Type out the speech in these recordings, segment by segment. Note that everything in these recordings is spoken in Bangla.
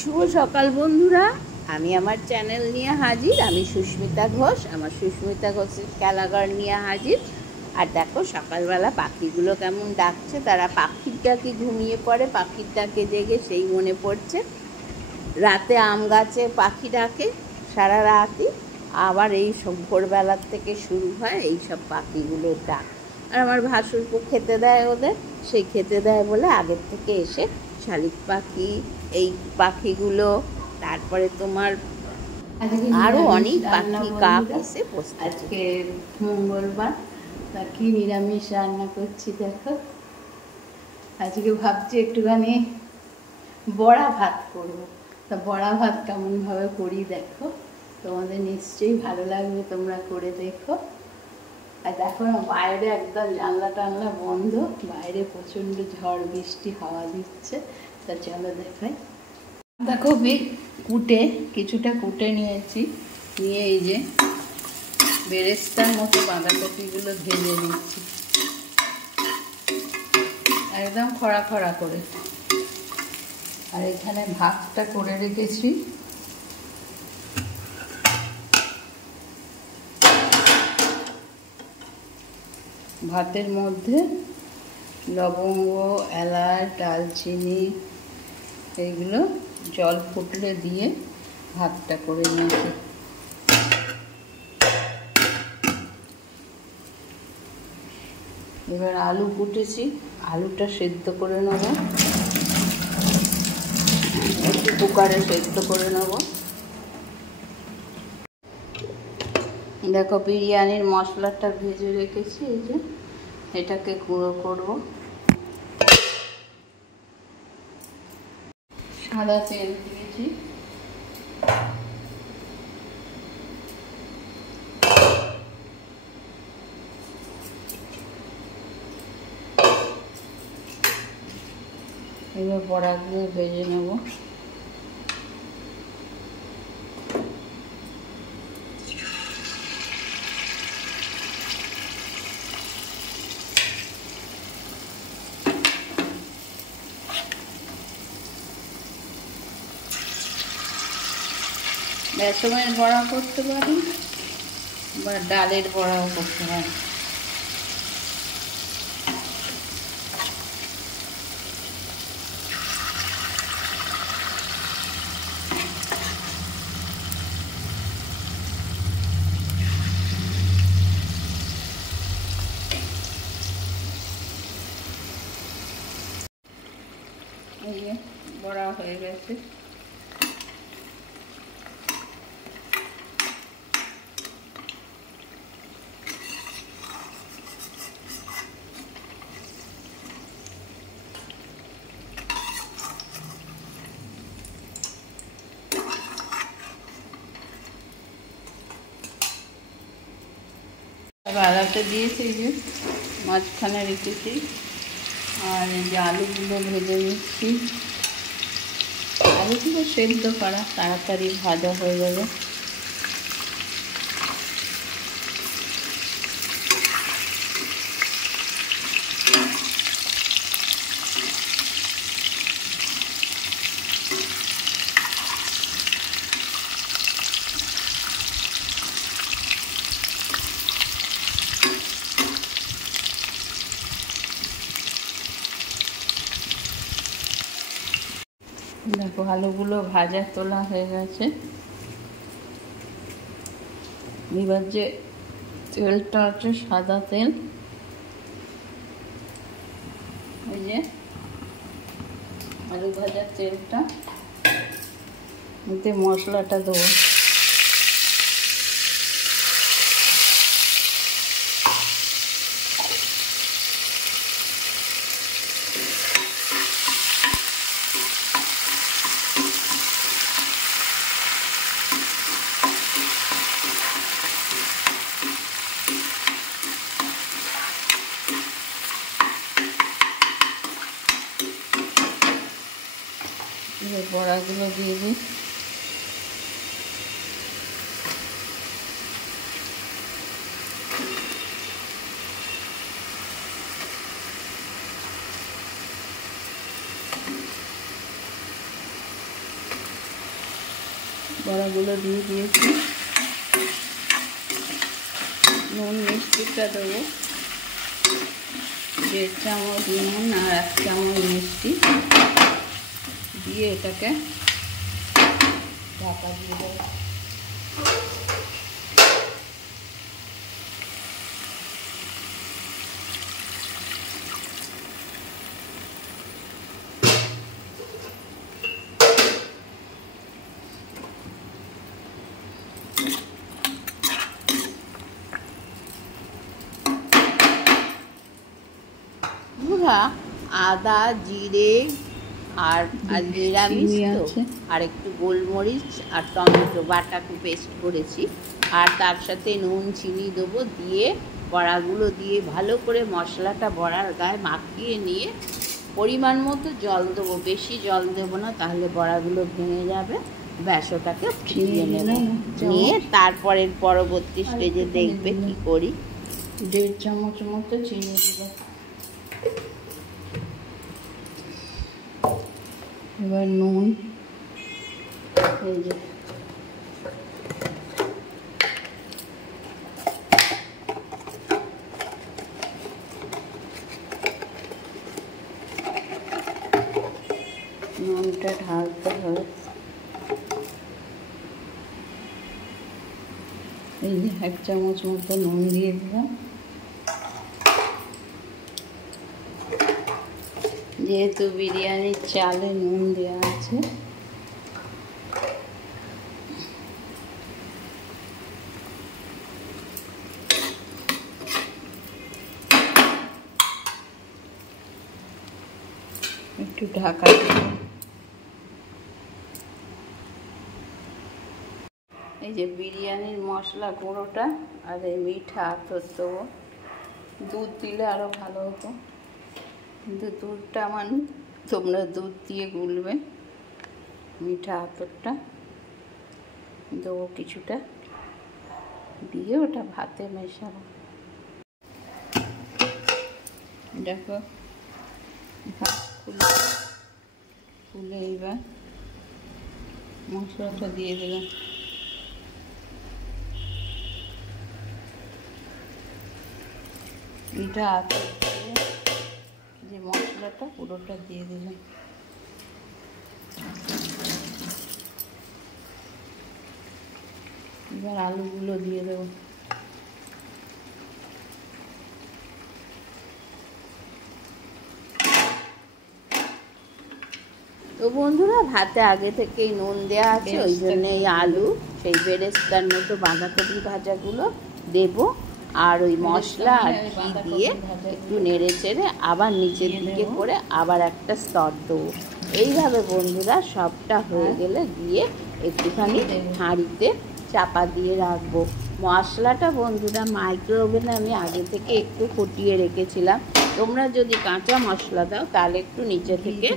শুভ সকাল বন্ধুরা, আমি আমার চ্যানেল নিয়ে হাজির। আমি সুস্মিতা ঘোষ, আমার সুস্মিতা ঘোষের খেলাঘর নিয়ে হাজির। আর দেখো সকালবেলা পাখিগুলো কেমন ডাকছে। তারা পাখির ডাকে ঘুমিয়ে পড়ে, পাখির ডাকে জেগে সেই মনে পড়ছে রাতে আম গাছে পাখি ডাকে সারা রাতই। আবার এই সব ভোরবেলার থেকে শুরু হয় এই সব পাখিগুলোর ডাক। আর আমার ভাসুরপো খেতে দেয় ওদের, সেই খেতে দেয় বলে আগের থেকে এসে শালিক পাখি, এই পাখিগুলো, তারপরে তোমার আরও অনেক পাখি, কাক এসে বসে। আজকে মঙ্গলবার, তা কি নিরামিষ রান্না করছি দেখো। আজকে ভাবছি একটুখানি বড়া ভাত করব। তা বড়া ভাত কেমনভাবে করি দেখো, তোমাদের নিশ্চয়ই ভালো লাগবে, তোমরা করে দেখো। আর দেখো না, বাইরে একদম জানলা টানলা বন্ধ, বাইরে প্রচণ্ড ঝড় বৃষ্টি হাওয়া দিচ্ছে। তা চলো দেখাই। দেখো কিছুটা কুটে নিয়েছি, নিয়ে এই যে বেরেস্তার মতো বাঁধাকপিগুলো ভেজে নিচ্ছি একদম খড়া খড়া করে। আর এখানে ভাতটা করে রেখেছি, ভাতের মধ্যে লবঙ্গ, এলাচ, দালচিনি এইগুলো জল ফুটলে দিয়ে ভাতটা করে নিয়েছি। এবার আলু কুটেছি, আলুটা সেদ্ধ করে নেব, একটু কুকারে সেদ্ধ করে নেব। দেখো বিরিয়ানির মশলাটা ভেজে রেখেছি, এই যে এটাকে গুঁড়ো করব। সাদা তেল দিয়েছি, এবার বড়াগুলো ভেজে নেব। বেসনের বড়া করতে পারি বা ডালের বড়াও করতে পারি। এই যে বড়া হয়ে গেছে। আলাদা দিয়েছি, এই যে মাঝখানে রেখেছি। আর এই যে আলুগুলো ভেজে নিচ্ছি, আলুগুলো সেদ্ধ করা, তাড়াতাড়ি ভাজা হয়ে যাবে। দেখো আলুগুলো ভাজা তোলা হয়ে গেছে। এবার যে তেলটা আছে সাদা তেল, এই যে আলু ভাজার তেলটা, এতে মশলাটা দেবো। বড়াগুলো দিয়ে দিই। বড়াগুলো দিয়ে দিয়েছি। নুন মিষ্টিটা দেবো, 1.5 চামচ নুন আর 1 চামচ মিষ্টি দিয়ে এটাকে ঢাকা দিয়ে দেবো। আদা জিরে আর নিরামিষ তো, আর একটু গোলমরিচ আর টমেটো বাটা একটু পেস্ট করেছি, আর তার সাথে নুন চিনি দেবো, দিয়ে বড়াগুলো দিয়ে ভালো করে মশলাটা বড়ার গায়ে মাখিয়ে নিয়ে পরিমাণ মতো জল দেবো, বেশি জল দেবো না, তাহলে বড়াগুলো ভেঙে যাবে। ব্যাস, ওটাকে ফুটিয়ে নেব, নিয়ে তারপরের পরবর্তী স্টেজে দেখবে কি করি। 1.5 চামচ মতো চিনি দিব। এবার নুন, এই যে নুনটা ঢালতে হবে। এই যে 1 চামচ মতো নুন দিয়ে দিলাম। যেহেতু বিরিয়ানির চালে নুন দেওয়া আছে, একটু ঢাকা দিয়ে এই যে বিরিয়ানির মশলা গুঁড়োটা আর এই মিঠা আতর দেবো। দুধ দিলে আরও ভালো হতো, কিন্তু দুধটা আমার, তোমরা দুধ দিয়ে গুলবে। মিঠা আতরটা দেবো কিছুটা, দিয়ে ওটা ভাতে মেশাবো। দেখো ভাত খুলে এবার মশলাটা দিয়ে দিলাম। মিঠা আতর দিয়ে যে মশলাটা পুরোটা দিয়ে দিলাম। এবার আলুগুলো দিয়ে দেবো। তো বন্ধুরা, ভাতে আগে থেকেই নুন দেওয়া আছে, ওই জন্য এই আলু সেই বেরেস্তার মতো বাঁধাকপি ভাজাগুলো দেবো, আর ওই মশলা আর ঘি দিয়ে একটু নেড়ে চেড়ে আবার নিচের দিকে করে আবার একটা স্তর দেবো। এইভাবে বন্ধুরা সবটা হয়ে গেলে দিয়ে একটুখানি হাঁড়িতে চাপা দিয়ে রাখবো। মশলাটা বন্ধুরা মাইক্রো ওভেনে আমি আগে থেকে একটু ফুটিয়ে রেখেছিলাম। তোমরা যদি কাঁচা মশলা দাও তাহলে একটু নিচে থেকে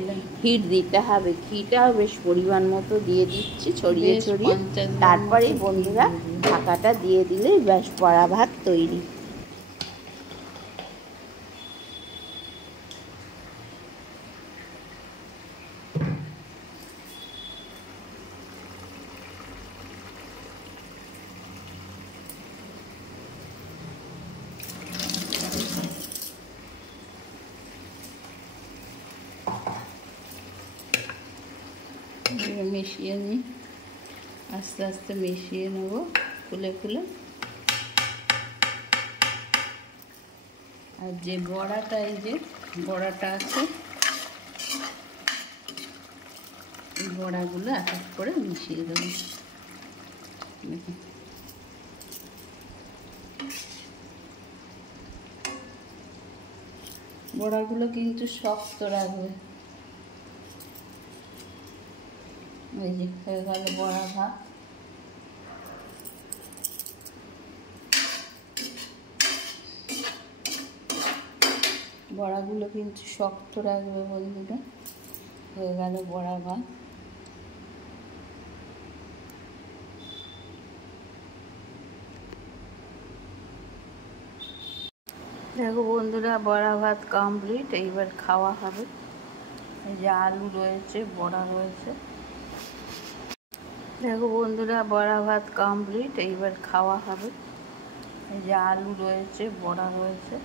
হিট দিতে হবে। ঘিটাও বেশ পরিমাণ মতো দিয়ে দিচ্ছি ছড়িয়ে ছড়িয়ে। তারপরে বন্ধুরা ঢাকাটা দিয়ে দিলেই বেশ বড়া ভাত তৈরি। মিশিয়ে নিই, আস্তে আস্তে মিশিয়ে নেব ফুলে ফুলে। আর যে বড়াটা, এই যে বড়াটা আছে, এই বড়াগুলো এক এক করে মিশিয়ে দেবো। বড়াগুলো কিন্তু শক্ত রাখবে। এই যে হয়ে গেল বড়া ভাত। বড়াগুলো কিন্তু শক্ত রাখবে বন্ধুরা। হয়ে গেল বড়া ভাত। দেখো বন্ধুরা, বড়া ভাত কমপ্লিট। এইবার খাওয়া হবে। এই যে আলু রয়েছে, বড়া রয়েছে। দেখো বন্ধুরা, বড়া ভাত কমপ্লিট, এইবার খাওয়া হবে। এই যে আলু রয়েছে, বড়া রয়েছে।